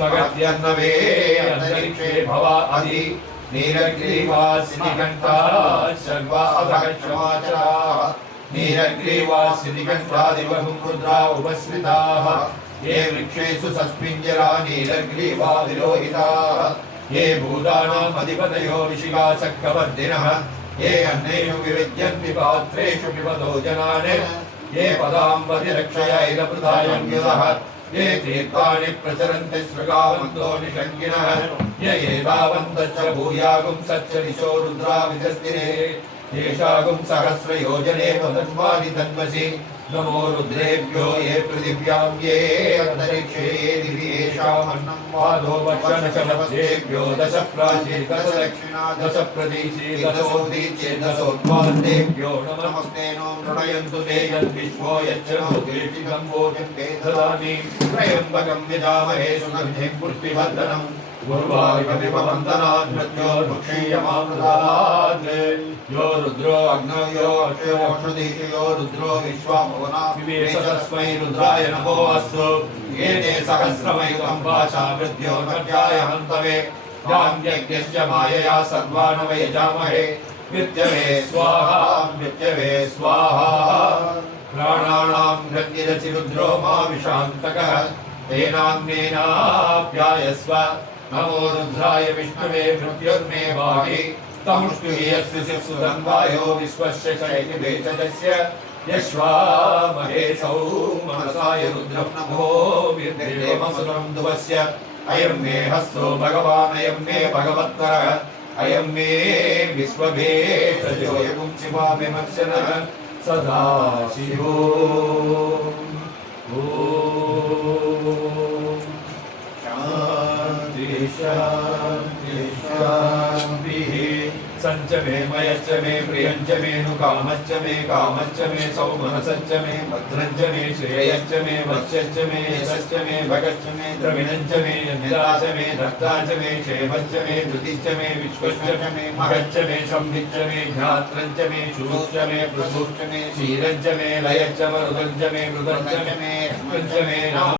मगद्यन्नवे अंतरिक्षे भवा अधि नीलग्रीवासिनिकण्ठा सर्वाधक्षमाचराः नीलग्रीवासिनिकण्ठादिवहुं रुद्रा उपस्थिताः ये वृक्षेषु सस्मिञ्जरा नीलग्रीवा विलोहिताः ये भूतानाम् अधिपतयो ऋषिकाशक्कवर्धिनः ये अन्नेषु विविद्यन्ति पात्रेषु पिबतो जनान् ये पदाम्बतिरक्षयैलपृथायं युधः ये तीर्थानि प्रचरन्ति स्मृगावन्तो निषङ्गिणः ये एतावन्तश्च भूयागुं सच्च दिशो रुद्रा विदस्तिरे येषागुं सहस्रयोजने तन्वानि तन्वसि नमो रुद्रेभ्यो ये पृथिव्यां ये अन्तरिक्षे ये दिवि येषामन्नं वादो वर्षदशमध्येभ्यो दश प्राची दश दक्षिणा दश प्रदिशि दशोदीच्ये दशोत्पादेभ्यो नमस्ते नो मृणयन्तु ते यद्विश्वो यच्चनोतिष्ठितं भोजं ते ददामि त्र्यम्बकं यजामहे सुगन्धिं पुष्टिवर्धनम् उर्वारुकविपवन्दनात् मृत्योर्मुक्षीयमामृतात् यो रुद्रो अग्नौ यो अक्षोषधीषु यो रुद्रो विश्वाभुवना विवेश तस्मै रुद्राय नमो अस्तु एते सहस्रमयुतं पाशा मृत्यो नर्याय हन्तवे यां यज्ञश्च मायया सर्वानवयजामहे मृत्यवे स्वाहा मृत्यवे स्वाहा प्राणानां गतिरसि रुद्रो मा विशान्तकः तेनाग्नेनाप्यायस्व नमो रुद्राय विष्णवे मृत्युर्मे वाहि तमुष्टुयस्य सुगन्धायो विश्वस्य शैलवेचदस्य यश्वा महेशौ मनसाय रुद्रं नमो विदेवमसुरं दुवस्य अयं मे हस्तो भगवान् अयं मे भगवत्तरः अयं मे विश्वभेषजोऽयं शिवाभिमर्शनः सदा शिवो शान्ति शान्तिः सञ्च मे मयश्च मे प्रियञ्च मे नुकामश्च मे कामश्च मे सौमनसश्च मे भद्रञ्च मे श्रेयश्च मे वश्यश्च मे यशश्च मे भगश्च मे द्रविणञ्च मे यन्दाच मे धत्ताच मे क्षेमश्च मे धृतिश्च मे विश्वश्च मे महश्च मे संविच्च मे ज्ञात्रञ्च मे शूश्च मे पृथुश्च मे क्षीरञ्च मे लयश्च मरुदञ्च मे मृदञ्च मे